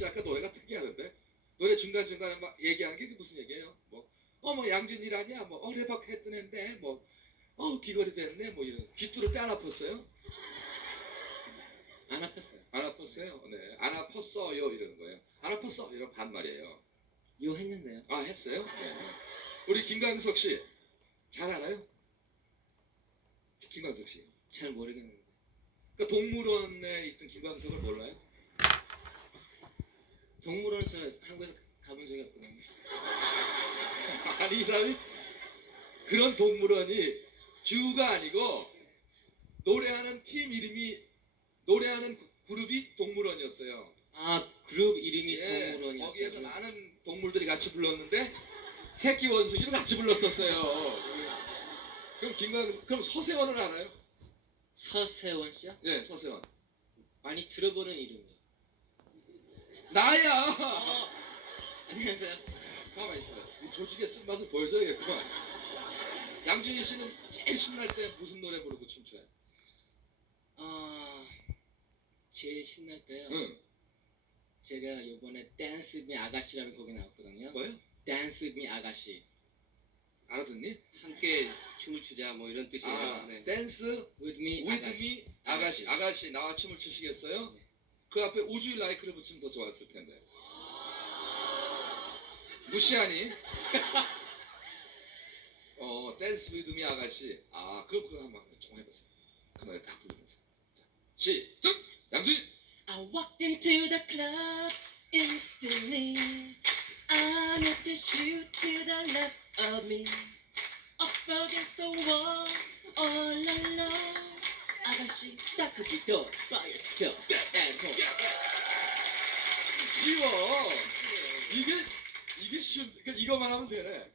씨 아까 노래가 특이하던데 노래 중간 중간에 막 얘기하는 게 무슨 얘기예요? 뭐 어머 양준일 아니야? 뭐 어 레박 했던 앤데 뭐어 귀걸이 됐네 뭐 이런 귀뚜를 때안 아팠어요? 안 아팠어요. 안 아팠어요? 네. 안 아팠어요 이러는 거예요. 안 아팠어 이런 반말이에요. 요 했는데요. 아 했어요? 네. 우리 김광석 씨 잘 알아요? 김광석 씨. 잘 모르겠는데. 그 동물원에 있던 김광석을 몰라요? 동물원 저 한국에서 가본 적이 없거든요. 아니 이 사람이 그런 동물원이 주가 아니고 노래하는 팀 이름이 노래하는 그- 그룹이 동물원이었어요. 아 그룹 이름이 예, 동물원이요. 거기에서 많은 동물들이 같이 불렀는데 새끼 원숭이도 같이 불렀었어요. 그럼 김광석 그럼 서세원을 알아요? 서세원 씨요? 예, 서세원. 많이 들어보는 이름이요. 나야. 어, 안녕하세요. 가만히 있어요. 이 조직의 쓴맛을 보여줘야겠구만. 양준희 씨는 제일 신날 때 무슨 노래 부르고 춤춰요? 아 제일 신날 때요. 응. 제가 요번에 댄스 미 아가씨라는 곡이 나왔거든요. 뭐요? 댄스 미 아가씨. 알아듣니? 함께 춤을 추자 뭐 이런 뜻이에요. 아, 네. 댄스 With me with 아가씨. me 아가씨 아가씨 나와 춤을 추시겠어요? 네. 그 앞에 우주일 라이크를 붙이면 더 좋았을 텐데. 무시하니? 어 댄스 me 아가씨. 아 그거 그거 한번 좀 해보세요. 그 노래 딱 부르면서. 자, 시작. 양준희. I walked into the club instantly. I met the shoot to the left of me. Up against the wall, all alone. 딱그 door by yourself. And home. 쉬워. 이게 이게 쉬운. 그러니까 이거만 하면 되네.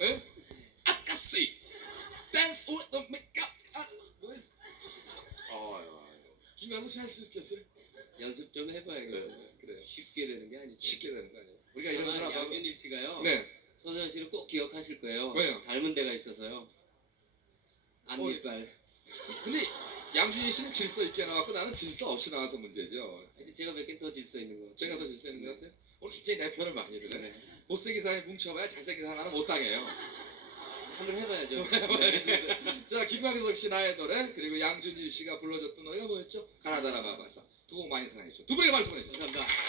에? 아까씨. 댄스 with the makeup. 아, 뭐야? 어, 김광석 씨할 수 있겠어요? 연습 좀 해봐야겠어요. 네, 그래요. 쉽게 되는 게 아니죠. 쉽게 되는 거 아니에요? 우리가 이런 아마 사람하고 양현일 씨가요. 네. 서재현 씨를 꼭 기억하실 거예요. 왜요? 닮은 데가 있어서요. 앞니빨. 근데 양준희 씨는 질서 있게 나왔고 나는 질서 없이 나와서 문제죠. 이제 제가 몇 개 더 질서 있는 거. 제가 더 질서 있는 것 같아요. 오늘 굉장히 내 편을 많이 드네. 네. 못생긴 사람이 뭉쳐봐야 잘생긴 사람은 못 당해요. 한번 해봐야죠. 자, 김광석 씨 나의 노래 그리고 양준일 씨가 불러줬던 노래가 뭐였죠? 가나다라 마바사. 두 곡 많이 사랑해 주죠. 두 분에게 말씀해 주세요. 감사합니다.